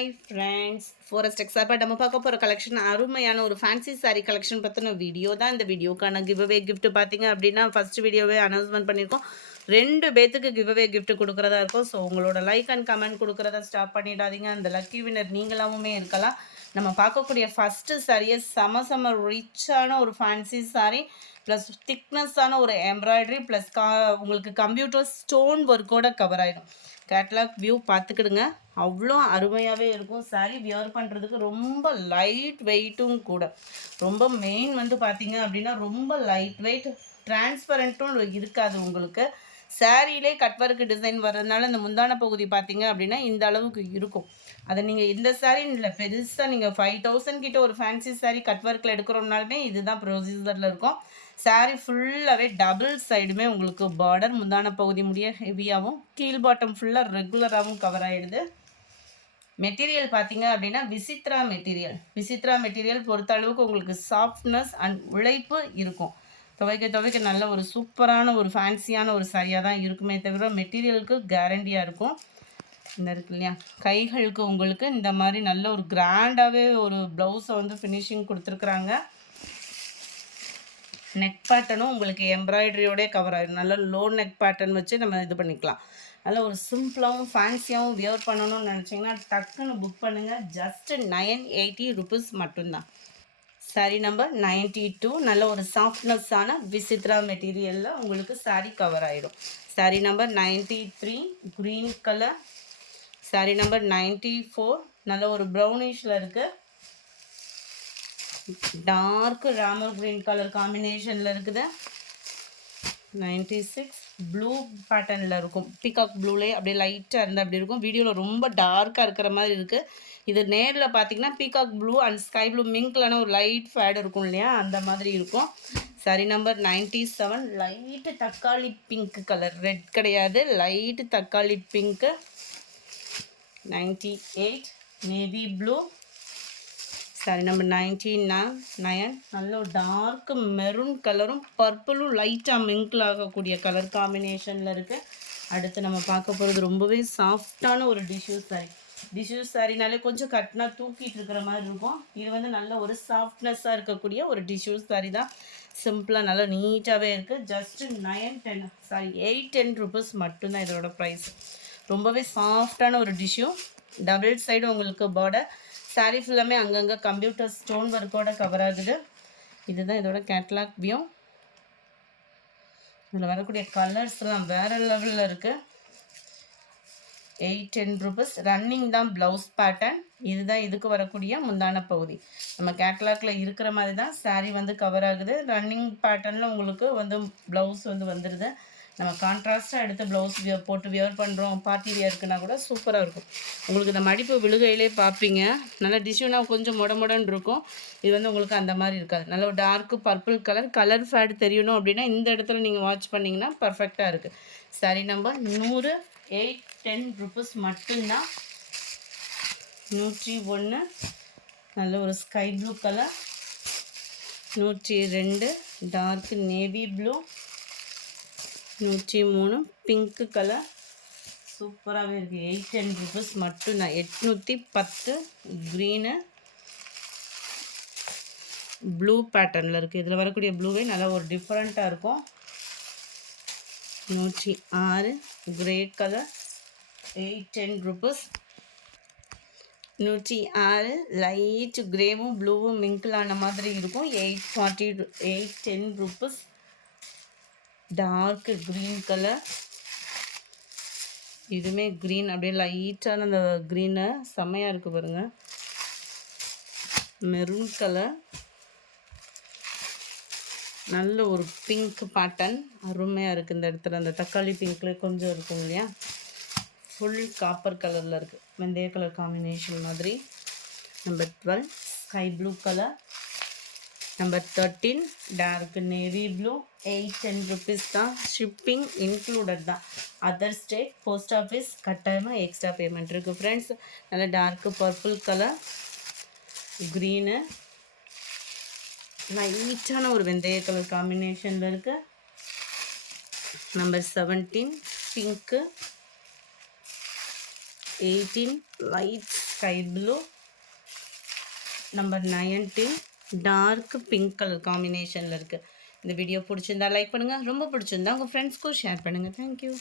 Hi friends, forest எக்ஸார்பா நம்ம பார்க்க போகிற கலெக்ஷன் அருமையான ஒரு ஃபேன்சி சாரீ கலெக்ஷன் பற்றின வீடியோ தான். இந்த வீடியோக்கான கிவ்அவே கிஃப்ட் பார்த்தீங்க அப்படின்னா ஃபர்ஸ்ட் வீடியோவே அனௌன்ஸ்மெண்ட் பண்ணியிருக்கோம். 2 பேத்துக்கு கிவ்அவே கிஃப்ட் கொடுக்குறதா இருக்கும். ஸோ உங்களோட லைக் அண்ட் கமெண்ட் கொடுக்குறத ஸ்டாப் பண்ணிடாதீங்க. அந்த லக்கி வினர் நீங்களாவுமே இருக்கலாம். நம்ம பார்க்கக்கூடிய ஃபஸ்ட்டு சாரியை செம ரிச்சான ஒரு ஃபேன்சி சாரீ ப்ளஸ் திக்னஸ்ஸான ஒரு எம்ப்ராய்டரி ப்ளஸ் உங்களுக்கு கம்ப்யூட்டர் ஸ்டோன் ஒர்க்கோட கவர் ஆகிடும். கேட்லாக் வியூ பார்த்துக்கிடுங்க, அவ்வளோ அருமையாகவே இருக்கும். சாரீ வியர் பண்ணுறதுக்கு ரொம்ப லைட் வெயிட்டும் கூட. ரொம்ப மெயின் வந்து பார்த்தீங்க அப்படின்னா ரொம்ப லைட் வெயிட், டிரான்ஸ்பரண்ட்டும் இருக்காது உங்களுக்கு. சாரியிலே கட் ஒர்க் டிசைன் வர்றதுனால இந்த முந்தான பகுதி பார்த்தீங்க அப்படின்னா இந்த அளவுக்கு இருக்கும். அதை நீங்கள் இந்த சாரின்னு இல்லை, பெருசாக நீங்கள் 5000 கிட்ட ஒரு ஃபேன்சி சாரீ கட் ஒர்க்கில் எடுக்கிறோம்னாலுமே இதுதான் ப்ரொசீஜரில் இருக்கும். சாரீ ஃபுல்லாகவே டபுள் சைடுமே உங்களுக்கு பார்டர், முந்தான பகுதி முடிய ஹெவியாகவும் கீழ் பாட்டம் ஃபுல்லாக ரெகுலராகவும் கவர் ஆகிடுது. மெட்டீரியல் பார்த்தீங்க அப்படின்னா விசித்ரா மெட்டீரியல். விசித்ரா மெட்டீரியல் பொறுத்த அளவுக்கு உங்களுக்கு சாஃப்ட்னஸ் அண்ட் உழைப்பு இருக்கும். துவைக்க நல்ல ஒரு சூப்பரான ஒரு ஃபேன்சியான ஒரு சாரியாக தான் இருக்குமே தவிர மெட்டீரியலுக்கு கேரண்டியாக இருக்கும். இந்த இருக்கு இல்லையா, கைகளுக்கு உங்களுக்கு இந்த மாதிரி நல்ல ஒரு கிராண்டாகவே ஒரு ப்ளவுஸை வந்து ஃபினிஷிங் கொடுத்துருக்குறாங்க. நெக் பேட்டர்னும் உங்களுக்கு எம்ப்ராய்டரியோடே கவர் ஆகிடும். நல்ல லோ நெக் பேட்டர்ன் வச்சு நம்ம இது பண்ணிக்கலாம். நல்ல ஒரு சிம்பிளாகவும் ஃபேன்சியாகவும் வியர் பண்ணணும்னு நினச்சிங்கன்னா டக்குன்னு புக் பண்ணுங்கள். ஜஸ்ட்டு 980 ருபீஸ் மட்டும்தான். சாரீ நம்பர் 92 நல்ல ஒரு சாஃப்ட்னஸ்ஸான விசித்ரா மெட்டீரியலில் உங்களுக்கு சாரீ கவர் ஆகிடும். Sari number 93 green colour. Sari number 94 நல்ல ஒரு ப்ரௌனிஷில் இருக்குது. டார்க் ராமர் க்ரீன் கலர் காம்பினேஷனில் இருக்குது. 96 ப்ளூ பேட்டர்னில் இருக்கும். பீகாக் ப்ளூலேயே அப்படியே லைட்டாக இருந்தால் அப்படி இருக்கும். வீடியோவில் ரொம்ப டார்க்காக இருக்கிற மாதிரி இருக்குது. இது நேரில் பார்த்தீங்கன்னா peacock blue and sky blue மிங்க்லான ஒரு லைட் ஃபேட் இருக்கும் இல்லையா, அந்த மாதிரி இருக்கும். சாரி நம்பர் 97 லைட்டு தக்காளி பிங்க் கலர், ரெட் கிடையாது, லைட்டு தக்காளி pink. 98 navy blue. Sari number 99 நல்ல ஒரு டார்க் மெரூன் கலரும் பர்பிளும் லைட்டாக மிங்கிள் ஆகக்கூடிய கலர் காம்பினேஷனில் இருக்குது. அடுத்து நம்ம பார்க்க போகிறது ரொம்பவே சாஃப்டான ஒரு டிஷ்யூ சாரி. டிஷ்யூ சாரினாலே கொஞ்சம் கட்டினா தூக்கிட்டு இருக்கிற மாதிரி இருக்கும். இது வந்து நல்ல ஒரு சாஃப்ட்னஸ்ஸாக இருக்கக்கூடிய ஒரு டிஷ்யூ சாரி தான். சிம்பிளாக நல்லா நீட்டாகவே இருக்குது. ஜஸ்ட்டு 810 ருபீஸ் மட்டும்தான் இதோட ப்ரைஸ். ரொம்பவே சாஃப்டான ஒரு டிஷ்யூ, டபுள் சைடு உங்களுக்கு பார்டர். சாரீ ஃபுல்லாமே அங்கங்கே கம்ப்யூட்டர் ஸ்டோன் ஒர்க்கோட கவர் ஆகுது. இதுதான் இதோட கேட்லாக் வியூ. இதில் வரக்கூடிய கலர்ஸ்லாம் வேறு லெவலில் இருக்குது. 810 ருபீஸ். ரன்னிங் தான் ப்ளவுஸ் பேட்டர்ன். இதுதான் இதுக்கு வரக்கூடிய முந்தான பகுதி. நம்ம கேட்லாகில் இருக்கிற மாதிரி தான் சாரீ வந்து கவர் ஆகுது. ரன்னிங் பேட்டர்னில் உங்களுக்கு வந்து ப்ளவுஸ் வந்து வந்துடுது. நம்ம கான்ட்ராஸ்ட்டாக எடுத்து ப்ளவுஸ் போட்டு வியர் பண்ணுறோம், பார்ட்டி வியருக்குன்னா கூட சூப்பராக இருக்கும். உங்களுக்கு இந்த மடிப்பு விழுகையிலே பார்ப்பீங்க, நல்லா டிஷ்யூனா கொஞ்சம் மொடன்னு இருக்கும். இது வந்து உங்களுக்கு அந்த மாதிரி இருக்காது. நல்ல ஒரு டார்க்கு பர்பிள் கலர் ஃபேட் தெரியணும் அப்படின்னா இந்த இடத்துல நீங்கள் வாட்ச் பண்ணிங்கன்னா பர்ஃபெக்டாக இருக்குது. சாரீ நம்பர் 100 810 ருபீஸ் மட்டும்தான். 101 நல்ல ஒரு sky blue colour. 102 dark navy blue. 103 pink colour. சூப்பராகவே இருக்குது. 810 ருபீஸ் மட்டும்தான். 810 க்ரீனு ப்ளூ பேட்டர்னில் இருக்குது. இதில் வரக்கூடிய ப்ளூவே நல்லா ஒரு டிஃப்ரெண்ட்டாக இருக்கும். 106 கிரே கலர். 810 ருபீஸ். 106 லைட் கிரேவும் ப்ளூவும் மிங்கிளான மாதிரி இருக்கும். 810 ருபீஸ். Dark green colour. இதுவுமே க்ரீன் அப்படியே லைட்டான அந்த க்ரீனை செம்மையாக இருக்குது பாருங்கள். Maroon colour. நல்ல ஒரு பிங்க் பேட்டர்ன் அருமையாக இருக்குது. இந்த இடத்துல அந்த தக்காளி பிங்க்கில் கொஞ்சம் இருக்கும் இல்லையா, ஃபுல் காப்பர் கலரில் இருக்குது, வெந்தய கலர் காம்பினேஷன் மாதிரி. Number 12 sky blue colour. Number 13 dark navy blue. 810 rupees தான். ஷிப்பிங் இன்க்ளூடட் தான். அதர் ஸ்டேட் போஸ்ட் ஆஃபீஸ் கட்டாயமாக எக்ஸ்ட்ரா பேமெண்ட் இருக்குது ஃப்ரெண்ட்ஸ். நல்ல டார்க்கு பர்பிள் கலர், க்ரீனு, லைட்டான ஒரு வெந்தய கலர் காம்பினேஷனில் இருக்குது. Number 17 pink. 18 light sky blue, number 19 dark pink colour காம்பினேஷனில் இருக்குது. இந்த வீடியோ பிடிச்சிருந்தா லைக் பண்ணுங்கள், ரொம்ப பிடிச்சிருந்தா உங்கள் ஃப்ரெண்ட்ஸ்க்கும் ஷேர் பண்ணுங்கள். தேங்க்யூ.